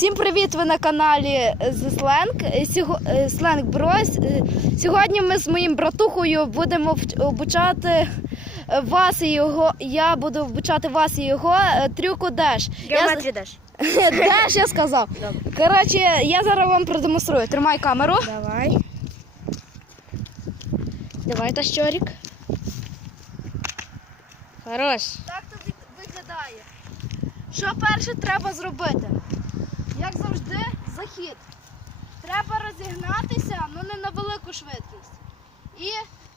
Всім привіт! Ви на каналі Slang Bros. Е, Сьогодні ми з моїм братухою будемо обучати е, вас і його. Я буду обучати вас і його е, трюку Деш. Я, Геометрі даш. Деш, я сказав. Коротше, я зараз вам продемонструю. Тримай камеру. Давай. Давай, Тащорік. Хорош. Так то виглядає. Що перше треба зробити? Як завжди, захід. Треба розігнатися, ну не на велику швидкість. І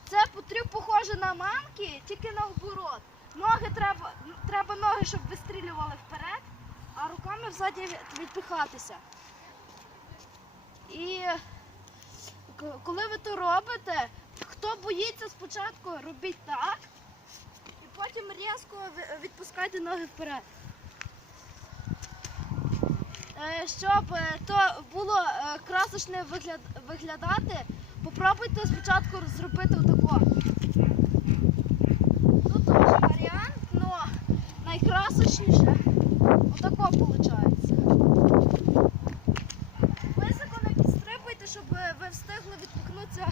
це трюк похоже на манки, тільки наоборот. Ноги треба, треба ноги, щоб вистрілювали вперед, а руками взаді відпихатися. І коли ви то робите, хто боїться спочатку, робіть так. І потім різко відпускайте ноги вперед. Е, Щоб е, то було е, красочно виглядати, попробуйте спочатку зробити отако. Тут теж варіант, але найкрасочніше отако виходить. Високо не підстрибуйте, щоб ви встигли відпихнутися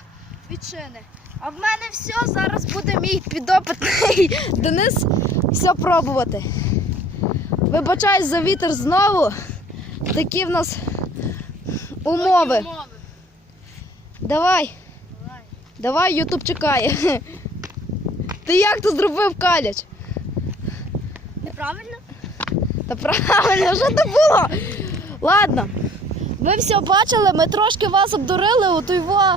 від шини. А в мене все, зараз буде мій підопитний Денис все пробувати. Вибачаюсь за вітер знову. Такі в нас умови. Давай, давай, Ютуб чекає. Ти як то зробив каляч? Неправильно? Та правильно, що це було? Ладно, ви все бачили, ми трошки вас обдурили. От його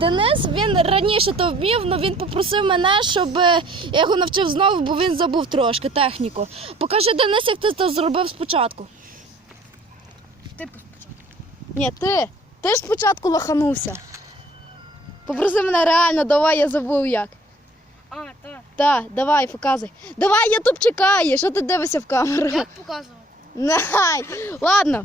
Денис, він раніше то вмів, але він попросив мене, щоб е, я його навчив знову, бо він забув трошки техніку. Покажи Денис, як ти це зробив спочатку. Ти спочатку. Ні, ти. Ти ж спочатку лоханувся. Попроси мене реально, давай, я забув як. А, так. Так, давай, показуй. Давай, Ютуб чекає, що ти дивишся в камеру? Як показувати? Най. Ладно.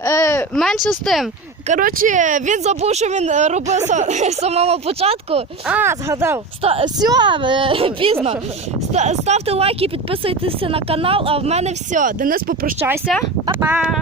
Е, менше з тим. Коротше, він забув, що він робив са- з самого початку. А, згадав. Ста- все, е, пізно. Ста- ставте лайки, підписуйтеся на канал, а в мене все. Денис, попрощайся. Па-па.